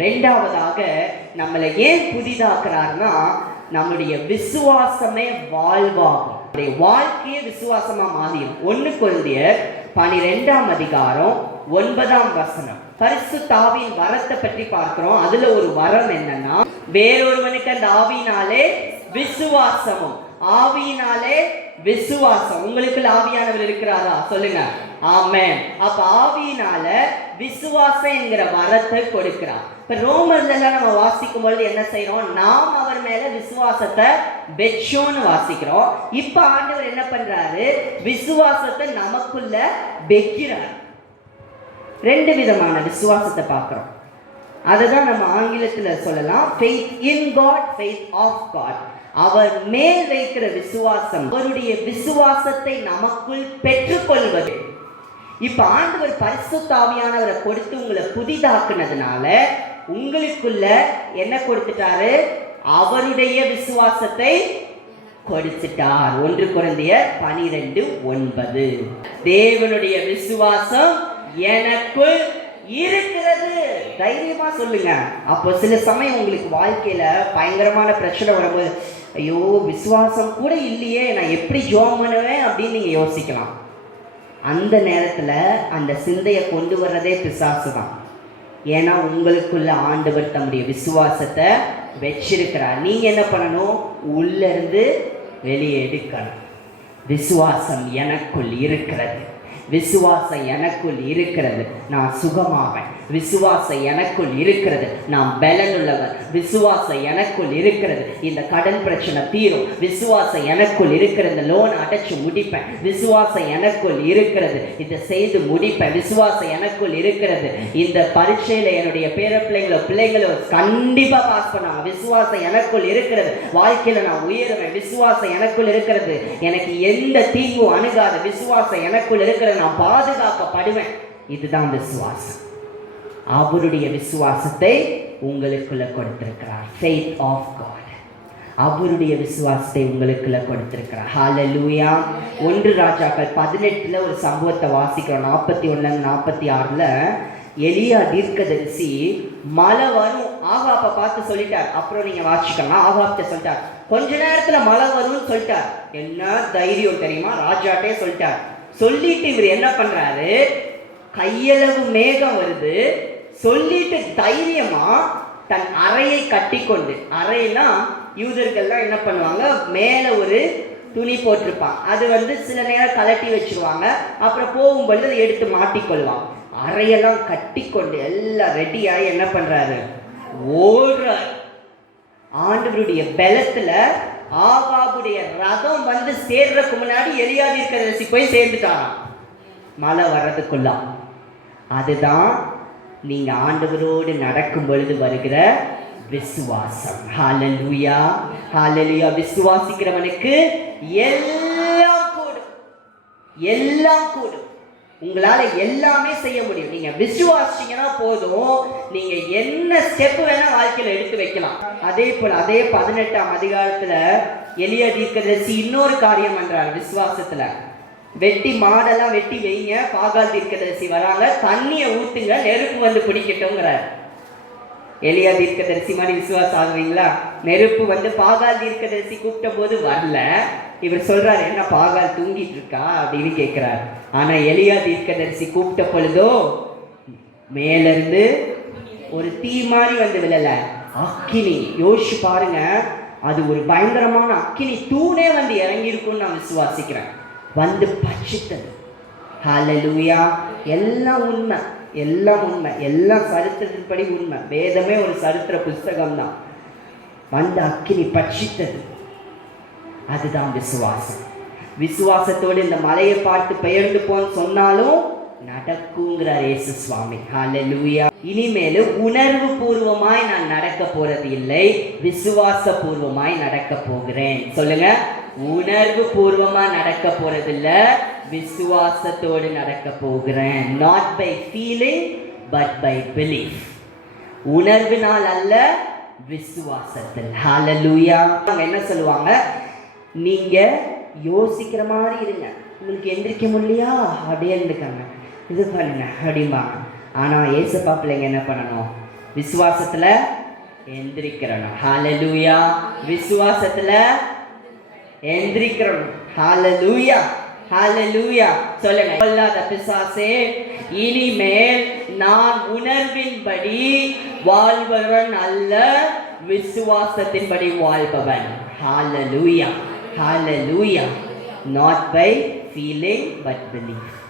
ரெண்டாவதாக நம்மளை ஏன் புதிதாக்குறாருன்னா, நம்முடைய விசுவாசமே வாழ்வாகும். வாழ்க்கையே விசுவாசமா மாறிடும். 1 கொரிந்தியர் 12ஆம் அதிகாரம் 9ஆம் வசனம். பரிசுத்த ஆவியின் வரத்தை பற்றி பார்க்கிறோம். அதுல ஒரு வரம் என்னன்னா, வேறொருவனுக்கு அந்த ஆவியினாலே விசுவாசமும், ஆவியினாலே விசுவாசம். உங்களுக்குள்ள ஆவியானவர் இருக்கிறாரா? சொல்லுங்க ஆமென். அப்ப ஆவியினால விசுவாசம் என்கிற வரத்தை கொடுக்கிறார். இப்ப ரோமர்ல நம்ம வாசிக்கும் பொழுது என்ன செய்யறோம்? நாம் அவர் மேல விசுவாசத்தை வெச்சோன்னு வாசிக்கிறோம். இப்ப ஆண்டவர் என்ன பண்றாரு? விசுவாசத்தை நமக்குள்ள வைக்கிறார். 2 விதமான விசுவாசத்தை பார்க்கிறோம். அதுதான் நம்ம ஆங்கிலத்துல சொல்லலாம் faith in God, faith of God. அவர் மேல் வைக்கிற விசுவாசம், அவருடைய விசுவாசத்தை நமக்குள் பெற்றுக்கொள்வது. இப்ப ஆண்டவர் பரிசுத்த ஆவியானவரை கொடுத்து உங்களை புதிதாக்குனதுனால உங்களுக்குள்ள என்ன கொடுத்துட்டாரு? அவருடைய விசுவாசத்தை கொடுத்துட்டார். 1 கொரிந்தியர் 12:9. தேவனுடைய விசுவாசம் எனக்குள் இருக்கிறது. தைரியமா சொல்லுங்க. அப்போ சில சமயம் உங்களுக்கு வாழ்க்கையில பயங்கரமான பிரச்சனை வரும்போது, ஐயோ விசுவாசம் கூட இல்லையே, நான் எப்படி ஜெபம் பண்ணுவேன் அப்படின்னு நீங்க யோசிக்கலாம். அந்த நேரத்துல அந்த சிந்தையை கொண்டு வர்றதே பிசாசு தான். ஏன்னா உங்களுக்குள்ள ஆண்டவர் தம்முடைய விசுவாசத்தை வச்சிருக்கிறார். நீங்க என்ன பண்ணணும்? உள்ள இருந்து வெளியே எடுக்கணும். விசுவாசம் எனக்குள் இருக்கிறது, விசுவாசம் எனக்குள் இருக்கிறது, நான் சுகமாவேன். விசுவாசம் எனக்குள் இருக்கிறது, நான் பலனுள்ளவர். விசுவாசம் எனக்குள் இருக்கிறது, இந்த கடன் பிரச்சனை தீரும். விசுவாசம் எனக்குள் இருக்கிறது, லோன் அடைச்சு முடிப்பேன். விசுவாசம் எனக்குள் இருக்கிறது, இதை செய்து முடிப்பேன். விசுவாசம் எனக்குள் இருக்கிறது, இந்த பரீட்சையில என்னுடைய பிள்ளைங்களோ கண்டிப்பா பாஸ் பண்ணுவாங்க. விசுவாசம் எனக்குள் இருக்கிறது, வாழ்க்கையில நான் உயருவேன். விசுவாசம் எனக்குள் இருக்கிறது, எனக்கு எந்த தீங்கும் அணுகாத. விசுவாசம் எனக்குள் இருக்கிறது, நான் பாதுகாக்கப்படுவேன். இதுதான் விசுவாசம். அவருடைய விசுவாசத்தை உங்களுக்குள்ள கொடுத்திருக்கிறார். faith of God. அவருடைய விசுவாசத்தை உங்களுக்குள்ள கொடுத்திருக்கிறார். ஹalleluya. 1 ராஜாக்கள் 18ல ஒரு சம்பவத்தை வாசிக்கிறோம். 41-46ல எலியா தீர்க்கதரிசி மழை வரும் ஆகாப்பை பார்த்து சொல்லிட்டார். அப்புறம் நீங்க வாசிக்கலாம். ஆகாப்ட சொல்லிட்டார், கொஞ்ச நேரத்துல மழை வரும்னு சொல்லிட்டார். என்ன தைரியம் தெரியுமா? ராஜாட்டே சொல்லிட்டார். சொல்லிட்டு இவர் என்ன பண்றாரு? கையளவு மேகம் வருது சொல்லிட்டு தைரியமா தன் அறையை கட்டி கொண்டு, அறைனா யூதர்கள்லாம் என்ன பண்ணுவாங்க, மேல ஒரு துணி போட்டிருப்பாங்க. அது சில நேரம் கலட்டி வச்சிருவாங்க. அப்புறம் போகும்பொழுது அதை எடுத்து மாட்டிக்கொள்வாங்க. அறையெல்லாம் கட்டி கொண்டு எல்லாம் ரெடியாகி என்ன பண்றாரு? ஓடுறார். ஆண்டவருடைய பலத்துல ஆகாபுடைய ரதம் சேர்றதுக்கு முன்னாடி எலியா தீர்க்கதரிசி போய் சேர்ந்துட்டாராம் மழை வர்றதுக்குள்ள. அதுதான் நீங்க ஆண்டவரோடு நடக்கும் பொழுது வருகிற விசுவாசம். ஹalleluya, ஹalleluya. விசுவாசிக்கிறவனுக்கு எல்லாம் கூடும், எல்லாம் கூடும். உங்களால எல்லாமே செய்ய முடியும். நீங்க விசுவாசிங்கன்னா போதும், நீங்க என்ன ஸ்டெப் வேணா வாழ்க்கையில எடுத்து வைக்கலாம். அதே போல அதே 18ஆம் அதிகாரத்துல எலியா தீர்க்கதரிசி இன்னொரு காரியம் பண்றாரு. விசுவாசத்துல வெட்டி மாடெல்லாம் வெட்டி வைங்க, பாகால் தீர்க்கதரிசி வராங்க, தண்ணியை ஊத்துங்க, நெருப்பு பிடிக்கட்டும்ங்கிறார். எலியா தீர்க்கதரிசி மாதிரி விசுவாசம் ஆகுவீங்களா? நெருப்பு பாகால் தீர்க்கதரிசி கூப்பிட்ட போது வரல. இவர் சொல்றாரு, என்ன பாகால் தூங்கிட்டு இருக்கா அப்படின்னு கேட்கிறார். ஆனா எலியா தீர்க்கதரிசி கூப்பிட்ட பொழுதோ மேல இருந்து ஒரு தீ மாதிரி விழல, அக்கினி. யோசிச்சு பாருங்க, அது ஒரு பயங்கரமான அக்கினி தூணே இறங்கி இருக்கும்னு நான் விசுவாசிக்கிறேன். பட்சித்தது. ஹalleluya. எல்லாம் உண்மை, எல்லாம் உண்மை, எல்லாம் சரித்திரத்தின்படி உண்மை. வேதமே ஒரு சரித்திர புஸ்தகம் தான். அக்கினி பட்சித்தது. அதுதான் விசுவாசம். விசுவாசத்தோடு இந்த மலையை பார்த்து பெயர்ந்து போன்னு சொன்னாலும் நடக்குங்கிறார் இயேசு சுவாமி. ஹalleluya. இனிமேல் உணர்வு பூர்வமாய் நான் நடக்க போறது இல்லை, விசுவாச பூர்வமாய் நடக்க போகிறேன். சொல்லுங்க, உணர்வு பூர்வமா நடக்க போறது இல்ல, விசுவாசத்தோடு நடக்க போகிறேன். Not by feeling but by belief. உணர்வினால் அல்ல, விசுவாசத்தில். ஹalleluya. என்ன சொல்லுவாங்க? நீங்க யோசிக்கிற மாதிரி இருங்க, உங்களுக்கு எந்திரிக்க முடியலையா அப்படியே இருந்துக்காங்க, இது பண்ணுங்க அப்படிம்பாங்க. ஆனால் ஏசப்பா பிள்ளைங்க என்ன பண்ணணும்? விசுவாசத்துல எந்திரிக்கிறணும். ஹalleluya. விசுவாசத்துல எந்திரிக்கிறணும். ஹalleluya. ஹalleluya. சொல்லுங்க. கொல்லாத பிசாசே, இனிமேல் நான் உணர்வின்படி வாழ்பவன் அல்ல, விசுவாசத்தின்படி வாழ்பவன். ஹalleluya. Hallelujah. Not by feeling but belief.